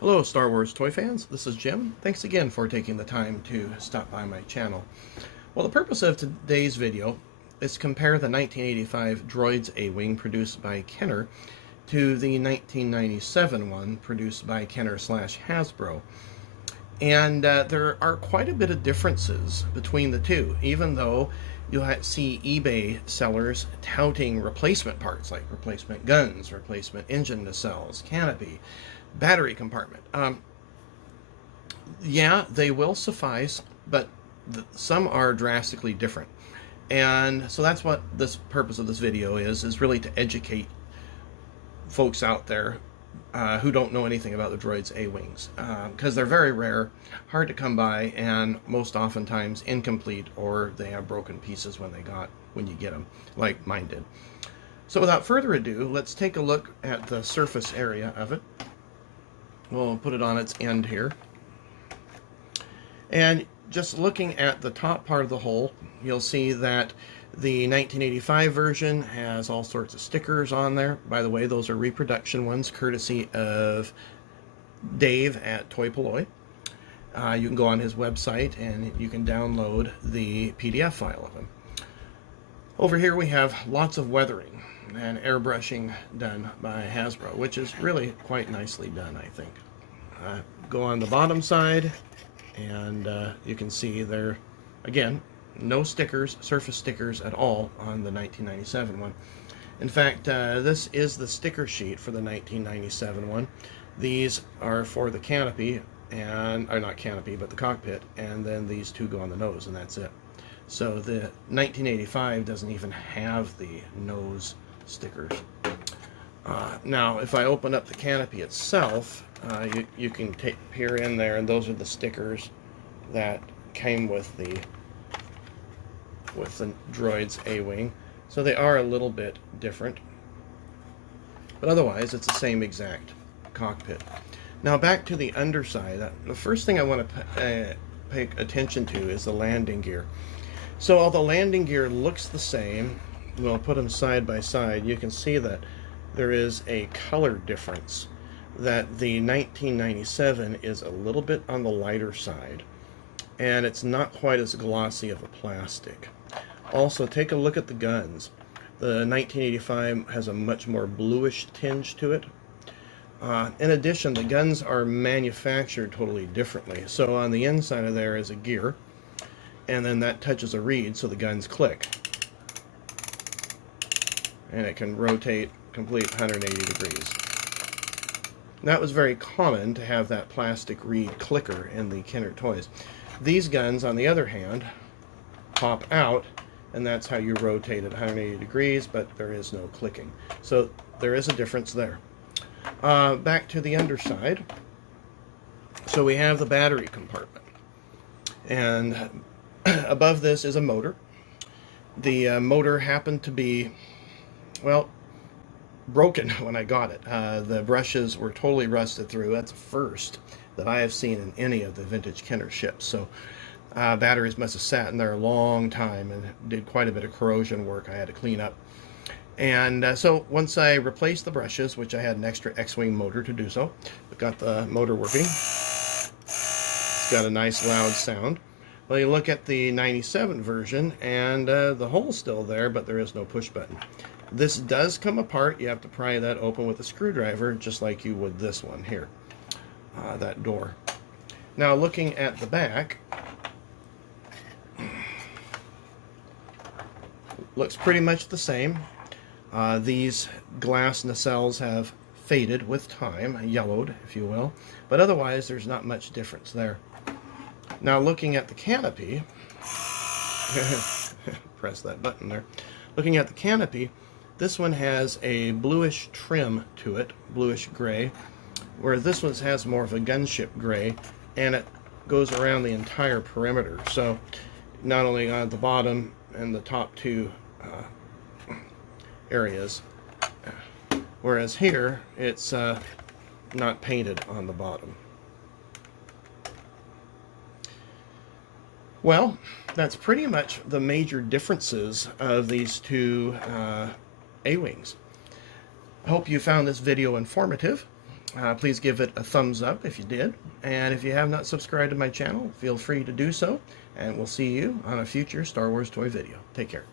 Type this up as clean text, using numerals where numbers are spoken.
Hello Star Wars toy fans, this is Jim. Thanks again for taking the time to stop by my channel. Well, the purpose of today's video is to compare the 1985 Droids A-Wing produced by Kenner to the 1997 one produced by Kenner/Hasbro. And there are quite a bit of differences between the two, even though you'll see eBay sellers touting replacement parts like replacement guns, replacement engine nacelles, canopy, battery compartment. Yeah, they will suffice, but some are drastically different. And so that's what this purpose of this video is really to educate folks out there who don't know anything about the Droids A-Wings, because they're very rare, hard to come by, and most oftentimes incomplete, or they have broken pieces when you get them, like mine did. So without further ado, let's take a look at the surface area of it. We'll put it on its end here. And just looking at the top part of the hull, you'll see that the 1985 version has all sorts of stickers on there. By the way, those are reproduction ones, courtesy of Dave at Toy Polloi. You can go on his website and you can download the PDF file of them. Over here we have lots of weathering and airbrushing done by Hasbro, which is really quite nicely done, I think. Go on the bottom side, and you can see there, again, no stickers, surface stickers at all on the 1997 one. In fact, this is the sticker sheet for the 1997 one. These are for the canopy, or not canopy, but the cockpit, and then these two go on the nose, and that's it. So the 1985 doesn't even have the nose stickers. Now, if I open up the canopy itself, you can peer in there, and those are the stickers that came with the Droids A-Wing. So they are a little bit different, but otherwise it's the same exact cockpit. Now back to the underside. The first thing I want to pay attention to is the landing gear. So although landing gear looks the same, we'll put them side by side, you can see that there is a color difference, that the 1997 is a little bit on the lighter side, and it's not quite as glossy of a plastic. Also, take a look at the guns. The 1985 has a much more bluish tinge to it. In addition, the guns are manufactured totally differently. So on the inside of there is a gear, and then that touches a reed, so the guns click. And it can rotate complete 180 degrees. That was very common to have that plastic reed clicker in the Kenner toys. These guns, on the other hand, pop out, and that's how you rotate at 180 degrees, but there is no clicking. So there is a difference there. Back to the underside. So we have the battery compartment. And above this is a motor. The motor happened to be, well, broken when I got it. The brushes were totally rusted through. That's a first that I have seen in any of the vintage Kenner ships. So batteries must have sat in there a long time and did quite a bit of corrosion work I had to clean up. And so once I replaced the brushes, which I had an extra X-Wing motor to do so, I got the motor working. It's got a nice loud sound. Well, you look at the 97 version, and the hole's still there, but there is no push button. This does come apart. You have to pry that open with a screwdriver, just like you would this one here, that door. Now, looking at the back, looks pretty much the same. These glass nacelles have faded with time, yellowed, if you will, but otherwise there's not much difference there. Now, looking at the canopy, press that button there. Looking at the canopy, this one has a bluish trim to it, bluish gray, where this one has more of a gunship gray, and it goes around the entire perimeter. So not only on the bottom and the top two areas, whereas here it's not painted on the bottom. Well, that's pretty much the major differences of these two A-Wings. I hope you found this video informative. Please give it a thumbs up if you did. And if you have not subscribed to my channel, feel free to do so. And we'll see you on a future Star Wars toy video. Take care.